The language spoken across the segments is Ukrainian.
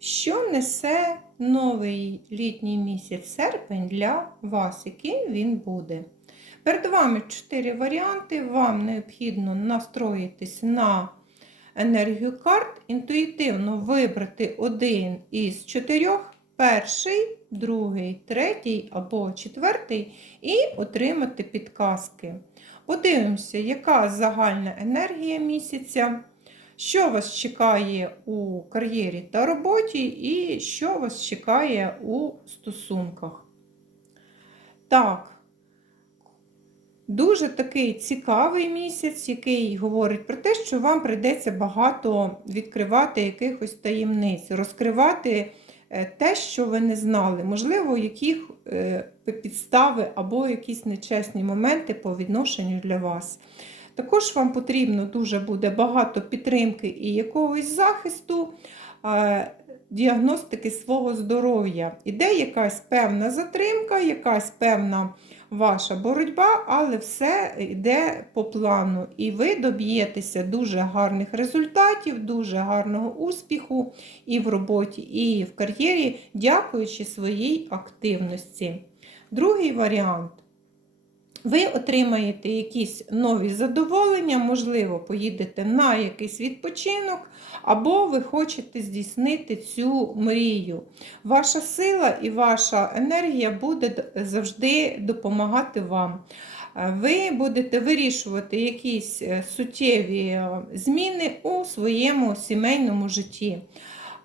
Що несе новий літній місяць серпень для вас, яким він буде? Перед вами чотири варіанти. Вам необхідно настроїтись на енергію карт, інтуїтивно вибрати один із чотирьох, перший, другий, третій або четвертий, і отримати підказки. Подивимося, яка загальна енергія місяця. Що вас чекає у кар'єрі та роботі, і що вас чекає у стосунках? Так, дуже такий цікавий місяць, який говорить про те, що вам прийдеться багато відкривати якихось таємниць, розкривати е, те, що ви не знали, можливо, яких е, підстави або якісь нечесні моменти по відношенню для вас. Також вам потрібно дуже буде багато підтримки і якогось захисту, діагностики свого здоров'я. Іде якась певна затримка, якась певна ваша боротьба, але все йде по плану. І ви доб'єтеся дуже гарних результатів, дуже гарного успіху і в роботі, і в кар'єрі, дякуючи своїй активності. Другий варіант. Ви отримаєте якісь нові задоволення, можливо, поїдете на якийсь відпочинок, або ви хочете здійснити цю мрію. Ваша сила і ваша енергія буде завжди допомагати вам. Ви будете вирішувати якісь е, суттєві е, зміни у своєму сімейному житті.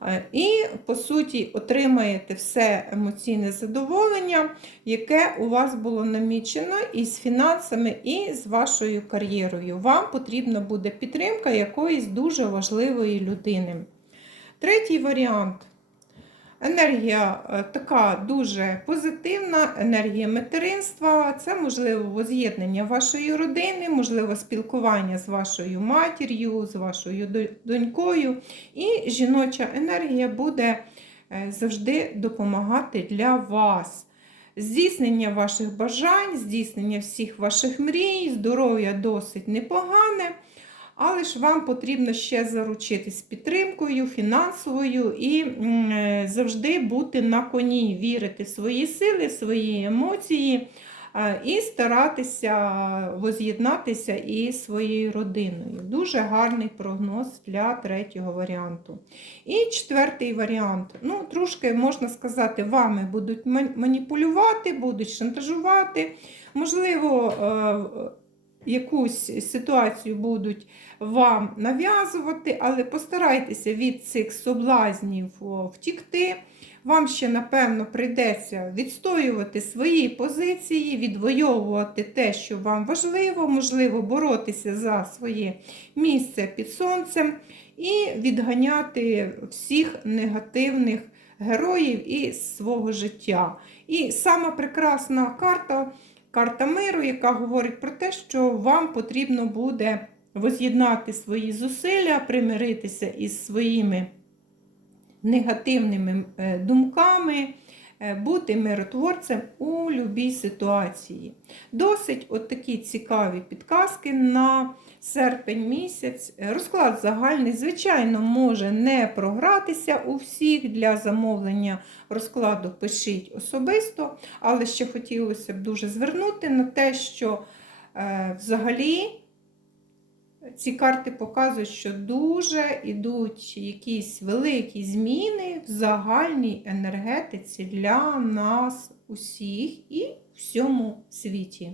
Е, І, по суті, отримаєте все емоційне задоволення, яке у вас було намічено і з фінансами, і з вашою кар'єрою. Вам потрібна буде підтримка якоїсь дуже важливої людини. Третій варіант. Енергія е, така дуже позитивна, енергія материнства. Це можливо воз'єднання вашої родини, можливо, спілкування з вашою матір'ю, з вашою донькою. І жіноча енергія буде е, завжди допомагати для вас. Здійснення ваших бажань, здійснення всіх ваших мрій, здоров'я досить непогане. Але ж вам потрібно ще заручитись підтримкою, фінансовою і е, завжди бути на коні, вірити в свої сили, в свої емоції і старатися воз'єднатися із своєю родиною. Дуже гарний прогноз для третього варіанту. І четвертий варіант. Ну, трошки можна сказати, вами будуть маніпулювати, будуть шантажувати. Можливо, е, якусь ситуацію будуть вам нав'язувати, але постарайтеся від цих соблазнів втікти. Вам ще, напевно, прийдеться відстоювати свої позиції, відвоювати те, що вам важливо, можливо, боротися за своє місце під сонцем і відганяти всіх негативних героїв із свого життя. І сама прекрасна карта карта миру, яка говорить про те, що вам потрібно буде воз'єднати свої зусилля, примиритися із своїми негативними е, думками, бути миротворцем у будь-якій ситуації. Досить от такі цікаві підказки на серпень місяць. Розклад загальний, звичайно, може не програтися у всіх для замовлення розкладу пишіть особисто, але ще хотілося б дуже звернути на те, що е, взагалі ці карти показують, що дуже йдуть якісь великі зміни в загальній енергетиці для нас усіх і всьому світі.